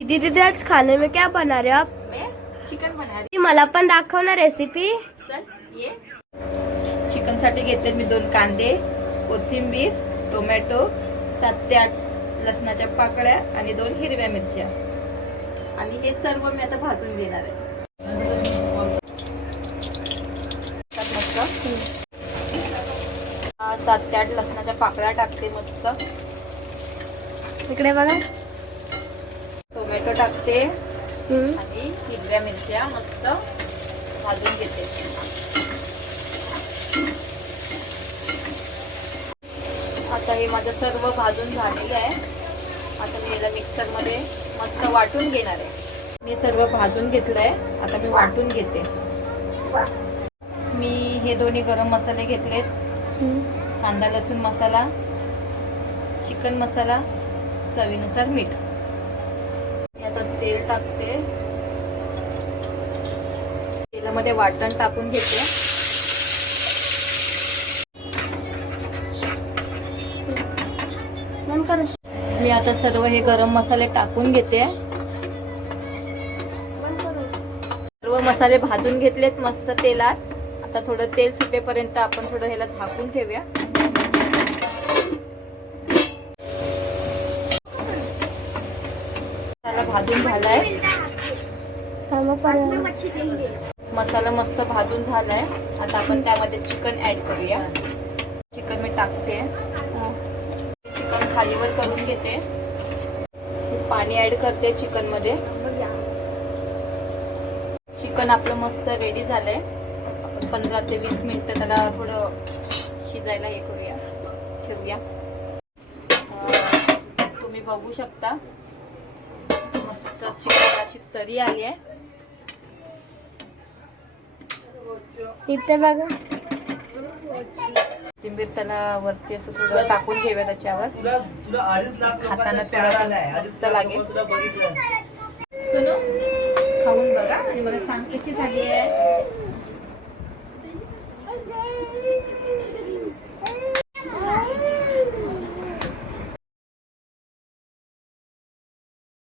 दीदी आज खाने में क्या बना रहे हो आप? मैं चिकन बना रही मला पण दाखव ना रेसिपी। चल ये चिकन साठी घेतले मी 2 कांदे, कोथिंबीर, टोमॅटो, 7 ते 8 लसणाच्या पाकळ्या आणि 2 हिरव्या मिरच्या आणि हे सर्व मी आता भाजून घेणार आहे। मस्त 7 ते 8 लसणाच्या पाकळ्या टाकते मस्त। इकडे बघा, टोमॅटो टाकते आणि हिरव्या मिरच्या मस्त भाजून घेते। आता हे माझं सर्व भाजून झालेलं आहे। आता मी याला मिक्सर मध्ये मस्त वाटून घेणार आहे। मी सर्व भाजून घेतलंय, आता मी वाटून घेते। मी हे दोन्ही गरम मसाले घेतलेत, कांदा लसूण मसाला, चिकन मसाला, चवीनुसार मीठ। मी आता तेल टाकते, तेलामध्ये वाटण टाकून घेते। मी आता सर्व हे गरम मसाले टाकून घेते। सर्व मसाले भाजून घेतलेत मस्त तेलात। आता थोडं तेल सुटेपर्यंत आपण थोडं ह्याला झाकून ठेवूया। मसाला भाजून झालाय, मसाला मस्त भाजून झालाय। आता आपण त्यामध्ये चिकन ऍड करूया। चिकन मी टाकते, चिकन खालीवर करून घेते, पाणी ऍड करते चिकन मध्ये। चिकन आपलं मस्त रेडी झालंय। आपण 15 ते 20 मिनिटं त्याला थोडं शिजायला हे करूया, ठेवूया। तुम्ही बघू शकता मस्त चिकन अशी तरी आली आहे। इथे बघा, कोथिंबीर त्याला वरती असं थोडं टाकून घेऊया त्याच्यावर, खाताना थोडं मस्त लागेल। सुनो, खाऊन बघा आणि मला सांग कशी झाली आहे।